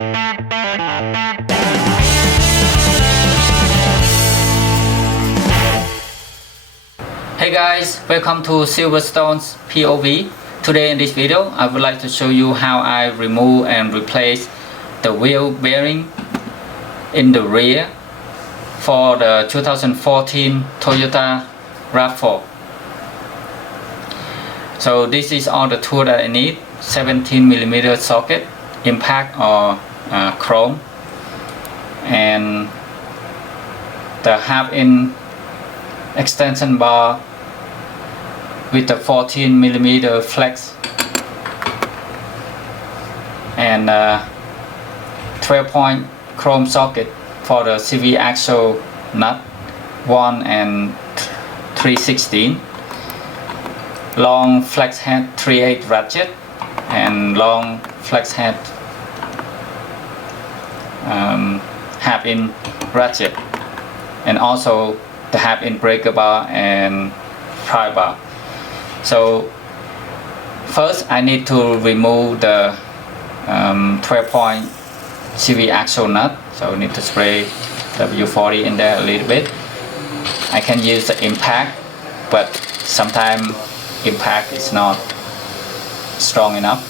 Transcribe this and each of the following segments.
Hey guys, welcome to Silverstone's POV. Today in this video, I would like to show you how I remove and replace the wheel bearing in the rear for the 2014 Toyota RAV4. So this is all the tool that I need: 17mm socket, impact or chrome, and the half-inch extension bar with the 14mm flex, and 12-point chrome socket for the CV axle nut 1 and 3/16, long flex head 3/8 ratchet, and long flex head half-inch ratchet, and also the half-inch breaker bar and pry bar. So first I need to remove the 12-point CV axle nut. So I need to spray W40 in there a little bit. I can use the impact, but sometimes impact is not strong enough,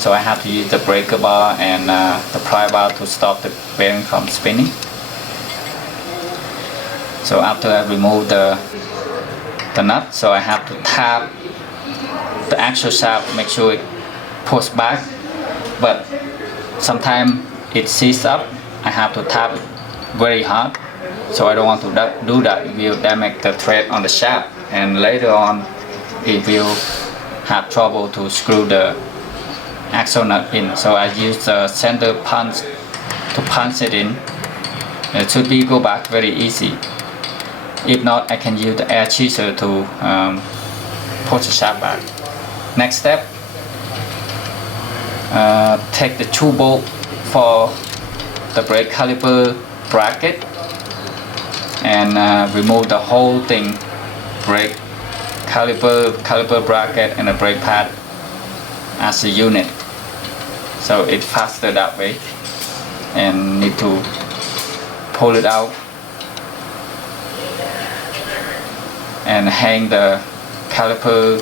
so I have to use the breaker bar and the pry bar to stop the bearing from spinning. So after I remove the nut, so I have to tap the axle shaft, make sure it pulls back, but sometimes it seizes up. I have to tap it very hard, so I don't want to do that. It will damage the thread on the shaft, and later on it will have trouble to screw the axle nut in. So I use the center punch to punch it in. It should be go back very easy. If not, I can use the air chisel to push the shaft back. Next step, take the 2 bolts for the brake caliper bracket and remove the whole thing: brake caliper bracket and the brake pad as a unit. So it's faster that way, and need to pull it out and hang the caliper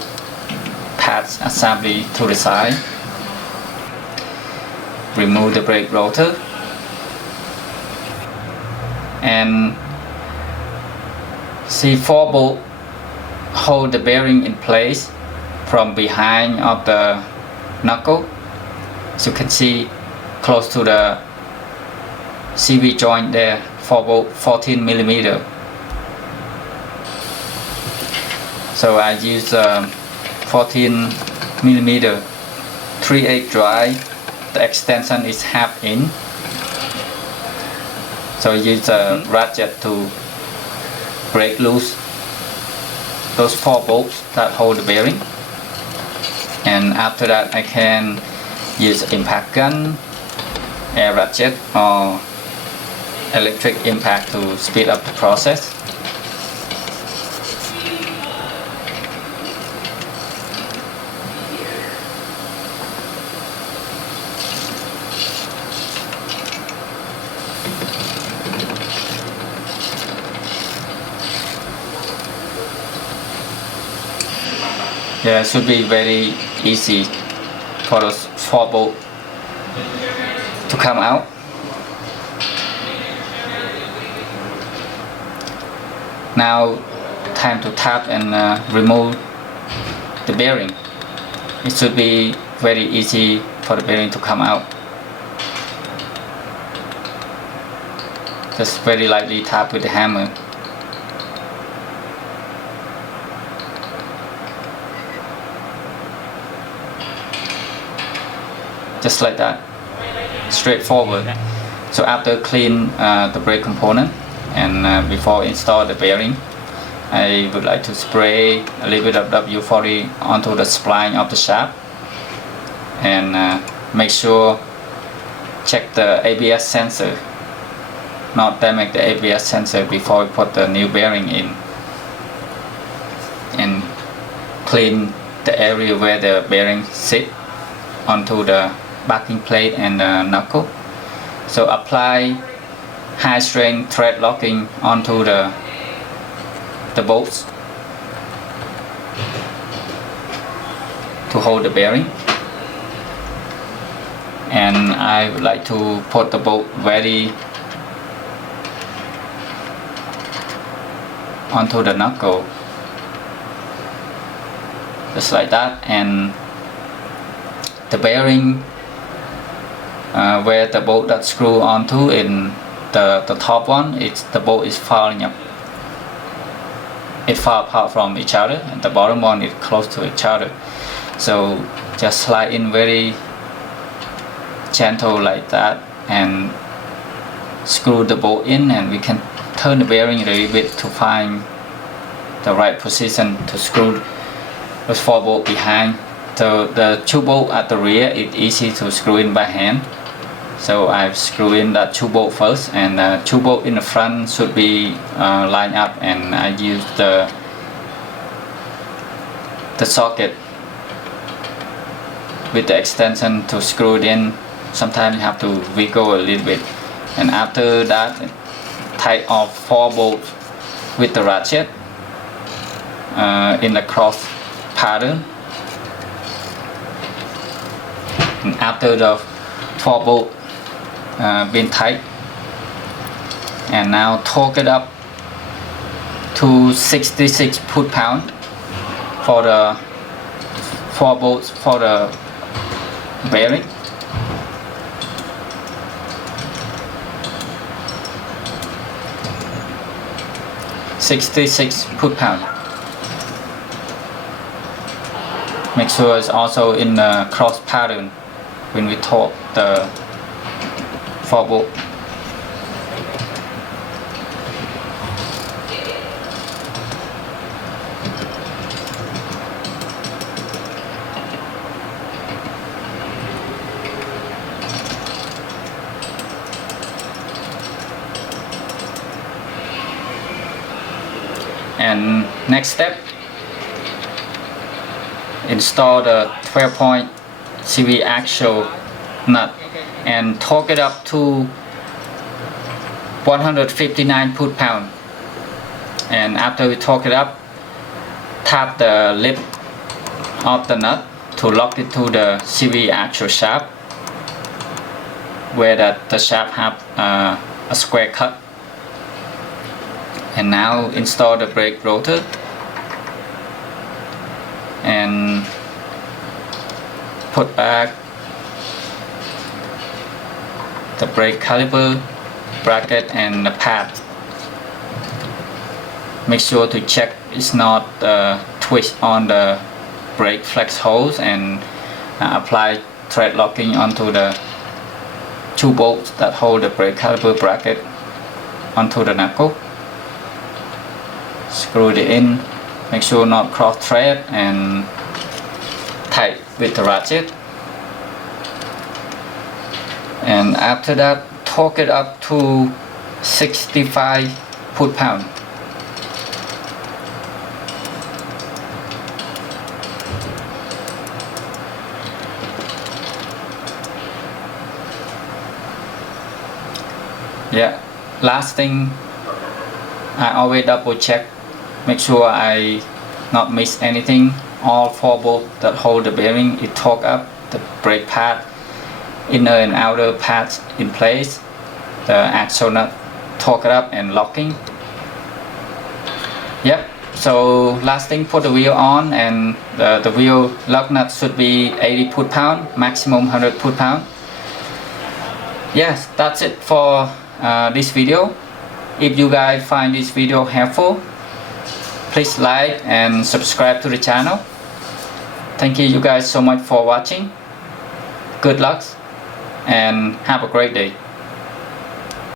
pads assembly to the side. Remove the brake rotor and see 4 bolts hold the bearing in place from behind of the knuckle. As you can see, close to the CV joint there, 4 bolts, 14mm. So I use 14mm 3/8 drive. The extension is half-inch. So I use a ratchet to break loose those 4 bolts that hold the bearing. And after that I can use impact gun, air ratchet or electric impact to speed up the process. Yeah, it should be very easy for those 4 bolts to come out. Now time to tap and remove the bearing. It should be very easy for the bearing to come out. Just very lightly tap with the hammer. Just like that, straightforward. So after clean the brake component and before install the bearing, I would like to spray a little bit of W40 onto the spline of the shaft and make sure check the ABS sensor, not damage the ABS sensor before we put the new bearing in, and clean the area where the bearing sit onto the backing plate and the knuckle. So apply high strength thread locking onto the bolts to hold the bearing. And I would like to put the bolt very onto the knuckle, just like that. And the bearing where the bolt that screw onto in the top one, the bolt is falling up. It far apart from each other, and the bottom one is close to each other. So just slide in very gentle like that and screw the bolt in, and we can turn the bearing a little bit to find the right position to screw the 4 bolts behind. So the 2 bolts at the rear, it's easy to screw in by hand. So I've screwed in that 2 bolts first, and 2 bolts in the front should be lined up, and I use the socket with the extension to screw it in. Sometimes you have to wiggle a little bit, and after that tie off 4 bolts with the ratchet in the cross pattern. And after the 4 bolts been tight, and now torque it up to 66 foot-pound for the 4 bolts for the bearing. $66 foot-pound. Make sure it's also in the cross pattern when we torque the 4 bolt. And next step, install the 12-point CV axle nut and torque it up to 159 foot-pound. And after we torque it up, tap the lip of the nut to lock it to the CV axle shaft, where the shaft have a square cut. And now install the brake rotor and put back the brake caliper, bracket, and the pad. Make sure to check it's not twist on the brake flex holes, and apply thread locking onto the 2 bolts that hold the brake caliper bracket onto the knuckle. Screw it in, make sure not cross thread, and tight with the ratchet. And after that, torque it up to 65 foot-pound. Yeah, last thing, I always double check, make sure I not miss anything. All 4 bolts that hold the bearing is torqued up, the brake pad, inner and outer pads in place, the axle nut torqued up and locking. Yep, so last thing, put the wheel on, and the wheel lug nut should be 80 foot-pound, maximum 100 foot-pound. Yes, that's it for this video. If you guys find this video helpful, please like and subscribe to the channel. Thank you guys so much for watching. Good luck and have a great day.